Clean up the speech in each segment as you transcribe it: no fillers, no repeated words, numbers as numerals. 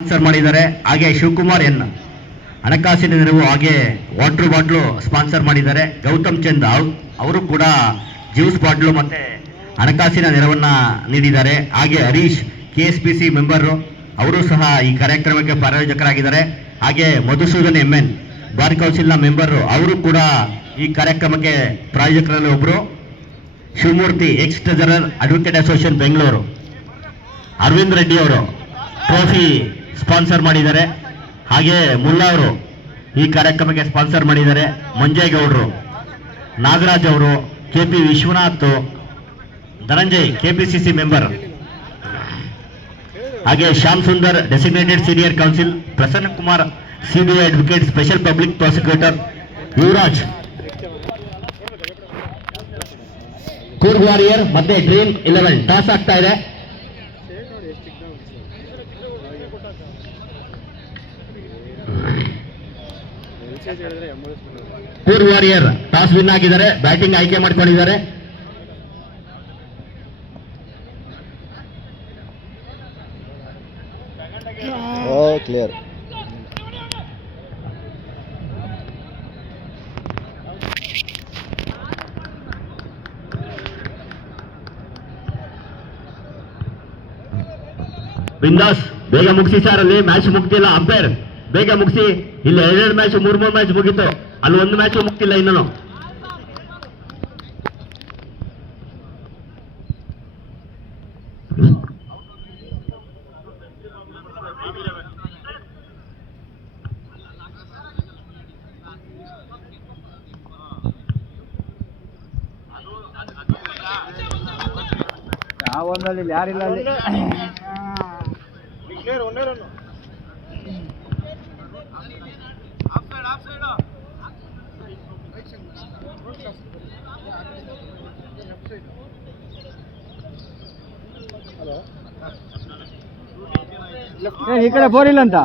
Sponsor ಮಾಡಿದ್ದಾರೆ. ಹಾಗೆ Shivakumar N ಹಣಕಾಸಿನ ನೆರವು ಹಾಗೆ ವಾಟರ್ ಬಾಟ್ಲು ಸ್ಪಾನ್ಸರ್ ಮಾಡಿದ್ದಾರೆ. ಗೌತಮ್ ಚಂದ್ ಅವರು ಕೂಡ ಜ್ಯೂಸ್ ಬಾಟ್ಲು ಮತ್ತೆ ಹಣಕಾಸಿನ ನೆರವನ್ನ ನೀಡಿದ್ದಾರೆ. ಹಾಗೆ ಹರೀಶ್ KSPC ಮೆಂಬರ್ ಅವರು ಸಹ ಈ ಕಾರ್ಯಕ್ರಮಕ್ಕೆ ಪ್ರಾಯೋಜಕರಾಗಿದ್ದಾರೆ. ಹಾಗೆ ಮಧುಸೂದನ್ MN ಬಾರ್ ಕೌನ್ಸಿಲ್ನ ಮೆಂಬರ್ ಅವರು ಕೂಡ ಈ ಕಾರ್ಯಕ್ರಮಕ್ಕೆ ಪ್ರಾಯೋಜಕರಲ್ಲಿ ಒಬ್ಬರು. Shivamurthy ex treasurer advocate association Bengaluru Arvind Reddy ಅವರು ಟ್ರೋಫಿ ಸ್ಪಾನ್ಸರ್ ಮಾಡಿದ್ದಾರೆ. ಹಾಗೆ ಮುಲ್ಲಾ ಅವರು ಈ ಕಾರ್ಯಕ್ರಮಕ್ಕೆ ಸ್ಪಾನ್ಸರ್ ಮಾಡಿದ್ದಾರೆ. ಮಂಜೇಗೌಡರು, ನಾಗರಾಜ್ ಅವರು, KP Vishwanath, Dhananjay KPCC member, ಹಾಗೆ Shyam Sundar designated senior counsel, Prasanna Kumar CBI advocate special public prosecutor, Yuvaraj Coorg warrior ಮತ್ತೆ ಡ್ರೀಮ್ 11 ಟಾಸ್ ಆಗ್ತಾ ಇದೆ. ಕೂರ್ ವಾರಿಯರ್ ಟಾಸ್ ವಿನ್ ಆಗಿದ್ದಾರೆ. ಬ್ಯಾಟಿಂಗ್ ಆಯ್ಕೆ ಮಾಡಿಕೊಂಡಿದ್ದಾರೆ. ಕ್ಲಿಯರ್. ಬಿಂದಾಸ್ ಬೇಗ ಮುಗಿಸಿ ಸರ್. ಅಲ್ಲಿ ಮ್ಯಾಚ್ ಮುಗ್ತಿಲ್ಲ. ಅಂಪೈರ್ ಬೇಗ ಮುಗಿಸಿ. ಇಲ್ಲಿ 2 ಮ್ಯಾಚ್ 3 ಮ್ಯಾಚ್ ಮುಗೀತು. ಅಲ್ಲಿ 1 ಮ್ಯಾಚ್ ಮುಗ್ತಿಲ್ಲ ಇನ್ನೂ. ಯಾವೊಂದಲ್ಲಿ ಯಾರಿಲ್ಲ ಅಲ್ಲಿ. ಈ ಕಡೆ ಬೋರ್ ಇಲ್ಲ ಅಂತ.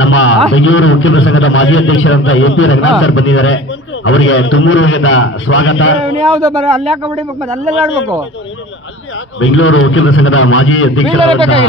ನಮ್ಮ ಬೆಂಗಳೂರು ವಕೀಲರ ಸಂಘದ ಮಾಜಿ ಅಧ್ಯಕ್ಷರಂತ AP ರಂಗನಾಥ್ ಸರ್ ಬಂದಿದ್ದಾರೆ. ಅವರಿಗೆ ತುಮೂರು ವೇಗದ ಸ್ವಾಗತ. ಯಾವ್ದು ಬರ ಅಲ್ಲಿ ಯಾಕೆ ಹೊಡಿಬೇಕು, ಮತ್ತೆ ಅಲ್ಲೆಲ್ಲ ಆಡ್ಬೇಕು. ಬೆಂಗಳೂರು ವಕೀಲರ ಸಂಘದ ಮಾಜಿ ಅಧ್ಯಕ್ಷರಾದಂತಹ